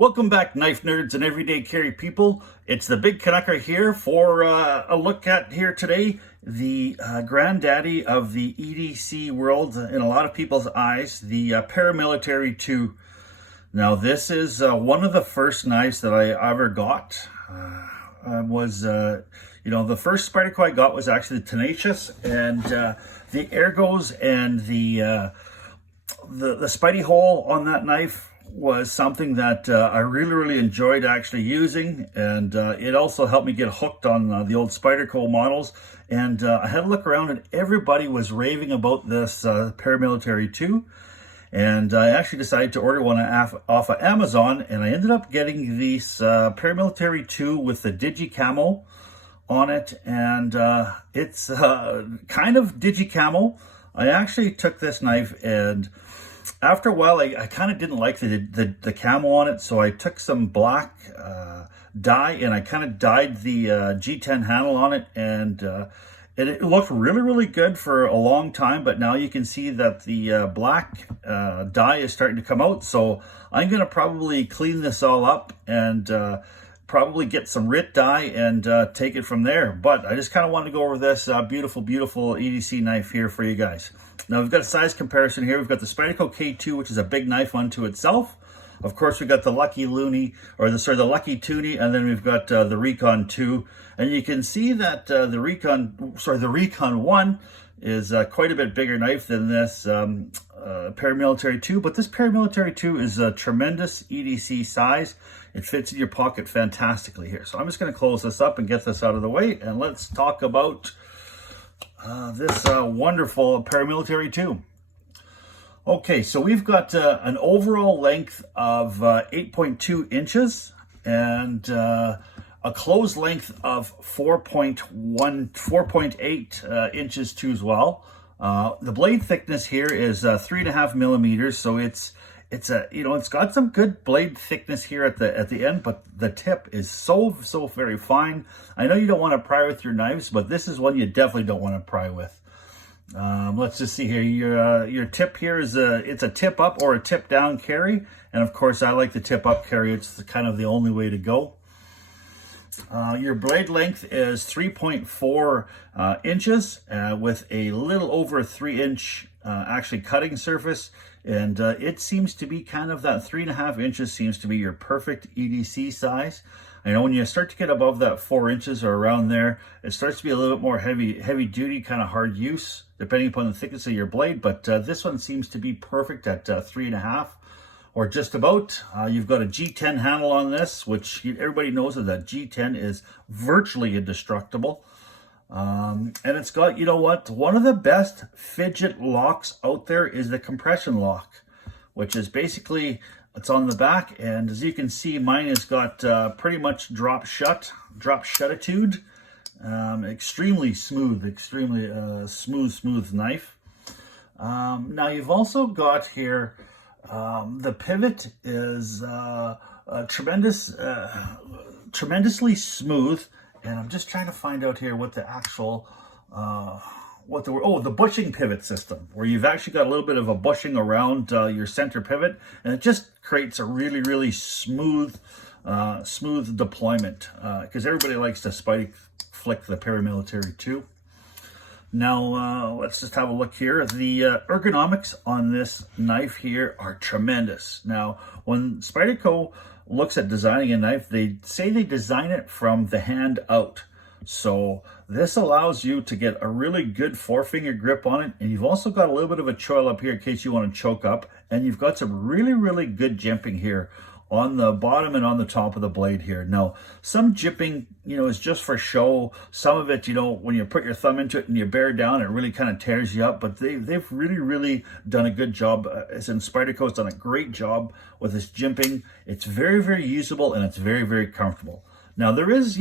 Welcome back, knife nerds and everyday carry people. It's the Big Canucker here for a look at here today, the granddaddy of the EDC world in a lot of people's eyes, the Paramilitary 2. Now, this is one of the first knives that I ever got. The first Spyderco I got was actually the Tenacious, and the ergos and the Spidey hole on that knife was something that I really enjoyed actually using, and it also helped me get hooked on the old Spyderco models. And I had a look around and everybody was raving about this Paramilitary 2, and I actually decided to order one off of Amazon, and I ended up getting this Paramilitary 2 with the Digi Camo on it, and it's kind of Digi Camo. I actually took this knife, and after a while, I kind of didn't like the camo on it, so I took some black dye and I kind of dyed the G10 handle on it, and it looked really good for a long time, but now you can see that the black dye is starting to come out, so I'm going to probably clean this all up and probably get some RIT dye and take it from there. But I just kind of wanted to go over this beautiful EDC knife here for you guys. Now, we've got a size comparison here. We've got the Spyderco K2, which is a big knife unto itself. Of course, we've got the Lucky Looney, the Lucky Toonie, and then we've got the Recon 2. And you can see that the Recon 1 is quite a bit bigger knife than this Paramilitary 2. But this Paramilitary 2 is a tremendous EDC size. It fits in your pocket fantastically here. So I'm just going to close this up and get this out of the way, and let's talk about this wonderful Paramilitary 2. Okay, so we've got an overall length of 8.2 inches and a closed length of 4.8 inches too as well. The blade thickness here is 3.5 millimeters, so it's got some good blade thickness here at the end, but the tip is so very fine. I know you don't want to pry with your knives, but this is one you definitely don't want to pry with. Let's just see here. Your tip here is it's a tip up or a tip down carry, and of course I like the tip up carry. It's kind of the only way to go. Your blade length is 3.4 inches with a little over a 3-inch actually cutting surface, and it seems to be kind of that 3.5 inches seems to be your perfect EDC size. I know when you start to get above that 4 inches or around there, it starts to be a little bit more heavy duty, kind of hard use, depending upon the thickness of your blade. But this one seems to be perfect at 3.5 or just about. You've got a G10 handle on this, which everybody knows that G10 is virtually indestructible. And it's got, one of the best fidget locks out there is the compression lock, which is basically, it's on the back, and as you can see, mine has got pretty much drop shutitude. Extremely smooth, smooth knife. Now you've also got here, the pivot is tremendously smooth. And I'm just trying to find out here what the actual, the bushing pivot system, where you've actually got a little bit of a bushing around your center pivot, and it just creates a really smooth deployment, because everybody likes to Spidey flick the Paramilitary 2. Now, let's just have a look here. The ergonomics on this knife here are tremendous. Now, when Spyderco looks at designing a knife, they say they design it from the hand out. So this allows you to get a really good forefinger grip on it, and you've also got a little bit of a choil up here in case you want to choke up, and you've got some really good jimping here on the bottom and on the top of the blade here. Now, some jipping, is just for show. Some of it, when you put your thumb into it and you bear down, it really kind of tears you up. But they've really done a good job. As in, Spyderco's done a great job with this jimping. It's very usable, and it's very comfortable. Now, there is,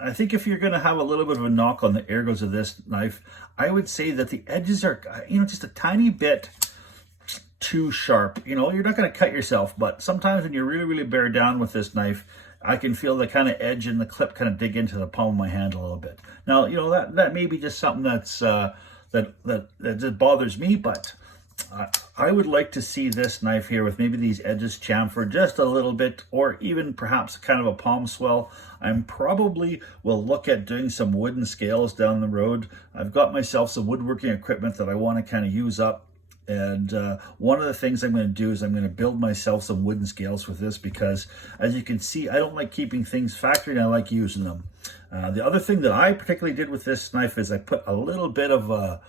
I think if you're going to have a little bit of a knock on the ergos of this knife, I would say that the edges are, just a tiny bit too sharp. You're not going to cut yourself, but sometimes when you really bear down with this knife, I can feel the kind of edge in the clip kind of dig into the palm of my hand a little bit. Now, that may be just something that's that bothers me, but I would like to see this knife here with maybe these edges chamfered just a little bit, or even perhaps kind of a palm swell. I'm probably will look at doing some wooden scales down the road. I've got myself some woodworking equipment that I want to kind of use up. And one of the things I'm going to do is I'm going to build myself some wooden scales with this, because as you can see, I don't like keeping things factory, and I like using them. The other thing that I particularly did with this knife is I put a little bit of a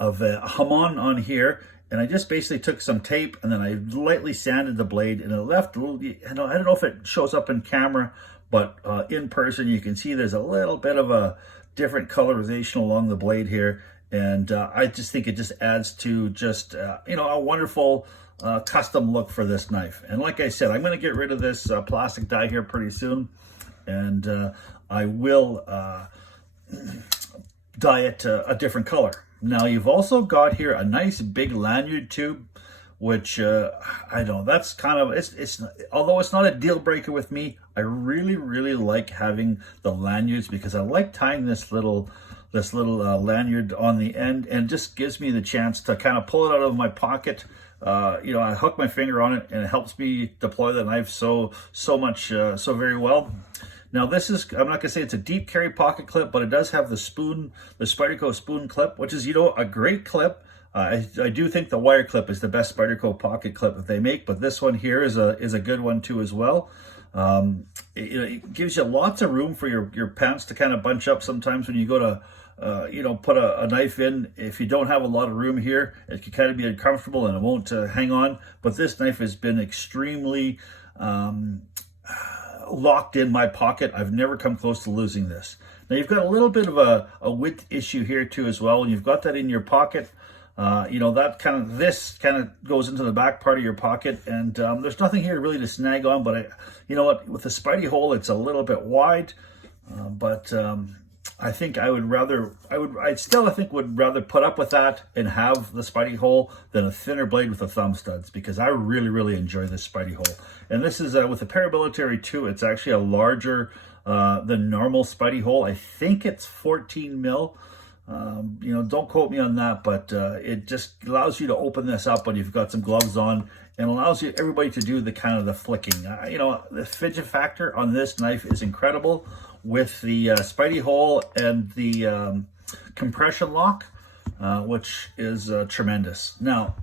hamon on here, and I just basically took some tape and then I lightly sanded the blade, and it left a little, I don't know if it shows up in camera, but in person you can see there's a little bit of a different colorization along the blade here. And I just think it just adds to just, a wonderful custom look for this knife. And like I said, I'm going to get rid of this plastic die here pretty soon. And I will dye it a different color. Now, you've also got here a nice big lanyard tube, which I know that's kind of, it's although it's not a deal breaker with me, I really, really like having the lanyards, because I like tying this little lanyard on the end, and it just gives me the chance to kind of pull it out of my pocket. I hook my finger on it, and it helps me deploy the knife so very well. Now this is, I'm not gonna say it's a deep carry pocket clip, but it does have the Spyderco spoon clip, which is, a great clip. I do think the wire clip is the best Spyderco pocket clip that they make, but this one here is a good one too as well. It gives you lots of room for your pants to kind of bunch up sometimes when you go to put a knife in. If you don't have a lot of room here, it can kind of be uncomfortable and it won't hang on. But this knife has been extremely locked in my pocket. I've never come close to losing this. Now you've got a little bit of a width issue here too as well, and you've got that in your pocket. This kind of goes into the back part of your pocket, and there's nothing here really to snag on, but with the Spidey hole, it's a little bit wide, but I think I would rather put up with that and have the Spidey hole than a thinner blade with the thumb studs, because I really, really enjoy this Spidey hole. And this is with the Paramilitary 2, it's actually a larger than normal Spidey hole. I think it's 14 mil. Don't quote me on that, but it just allows you to open this up when you've got some gloves on, and allows everybody to do the flicking. The fidget factor on this knife is incredible with the Spidey hole and the compression lock, which is tremendous. Now,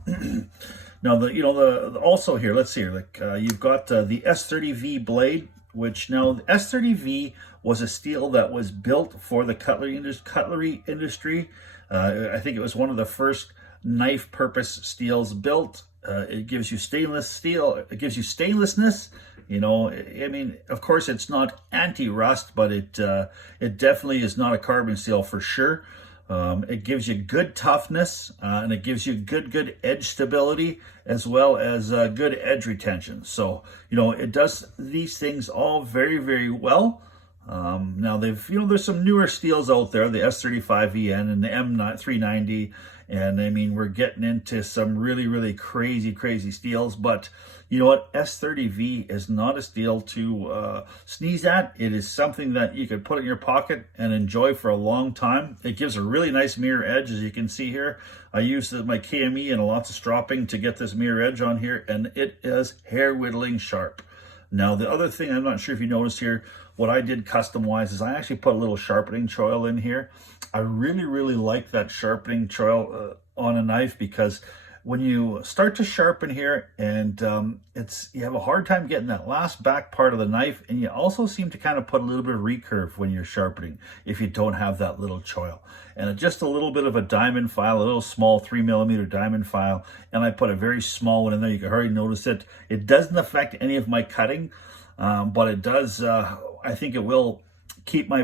also here, let's see here, you've got the S30V blade, which now the S30V was a steel that was built for the cutlery industry. I think it was one of the first knife purpose steels built. It gives you stainless steel. It gives you stainlessness. Of course, it's not anti-rust, but it definitely is not a carbon steel for sure. It gives you good toughness, and it gives you good edge stability, as well as good edge retention. So, it does these things all very, very well. Now there's some newer steels out there, the S35EN and the M390, and we're getting into some really, really crazy steels, but you know what? S30V is not a steel to sneeze at. It is something that you could put in your pocket and enjoy for a long time. It gives a really nice mirror edge, as you can see here. I used my KME and lots of stropping to get this mirror edge on here, and it is hair whittling sharp. Now, the other thing, I'm not sure if you noticed here, what I did custom-wise is I actually put a little sharpening choil in here. I really, really like that sharpening choil on a knife, because when you start to sharpen here, and you have a hard time getting that last back part of the knife, and you also seem to kind of put a little bit of recurve when you're sharpening if you don't have that little choil. And just a little bit of a diamond file, a little small 3mm diamond file, and I put a very small one in there. You can hardly notice it. It doesn't affect any of my cutting, but it does. I think it will keep my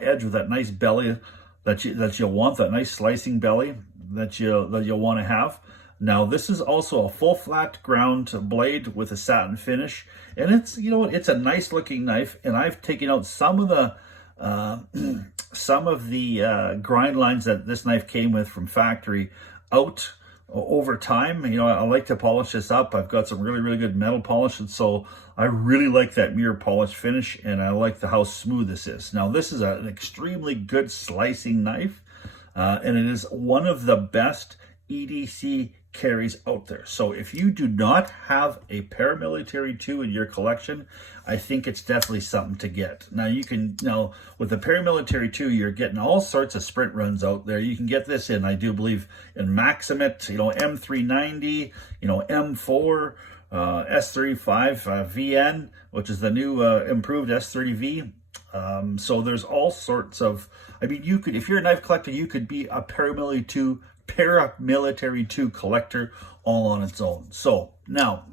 edge with that nice belly that you'll want, that nice slicing belly that you'll want to have. Now, this is also a full flat ground blade with a satin finish, and it's it's a nice looking knife. And I've taken out some of the grind lines that this knife came with from factory out over time. I like to polish this up. I've got some really, really good metal polish, and so I really like that mirror polish finish, and I like how smooth this is. Now, this is an extremely good slicing knife, and it is one of the best EDC carries out there. So if you do not have a Paramilitary 2 in your collection, I think it's definitely something to get. Now with the Paramilitary 2, you're getting all sorts of sprint runs out there. You can get this in, I do believe, in Maximate, M390, M4, S35 VN, which is the new improved S30V. So there's all sorts of, you could, if you're a knife collector, you could be a Paramilitary 2 collector all on its own. So now,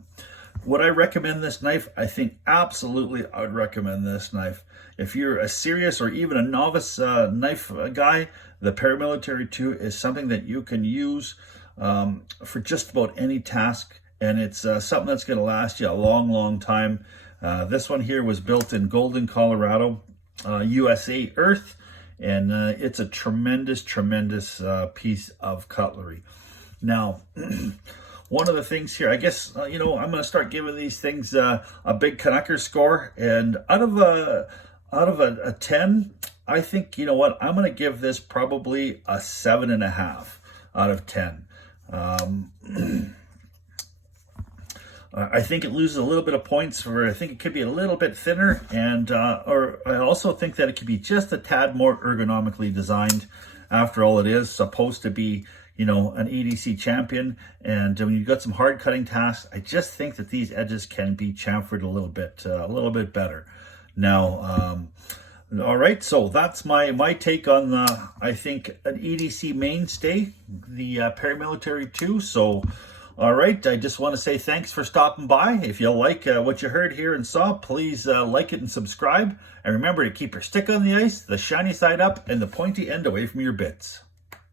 would I recommend this knife? I think absolutely I would recommend this knife. If you're a serious or even a novice knife guy, the Paramilitary 2 is something that you can use for just about any task, and it's something that's going to last you a long, long time. This one here was built in Golden, Colorado, USA Earth, and it's a tremendous, tremendous piece of cutlery. Now, one of the things here, I guess, I'm going to start giving these things a big Canucker score, and out of a 10, I think, I'm going to give this probably a 7.5 out of 10. I think it loses a little bit of points I think it could be a little bit thinner, and or I also think that it could be just a tad more ergonomically designed. After all, it is supposed to be, an EDC champion, and when you've got some hard cutting tasks, I just think that these edges can be chamfered a little bit better. Now, all right, so that's my take on I think an EDC mainstay, the Paramilitary 2. So, all right, I just want to say thanks for stopping by. If you like what you heard here and saw, please like it and subscribe. And remember to keep your stick on the ice, the shiny side up, and the pointy end away from your bits.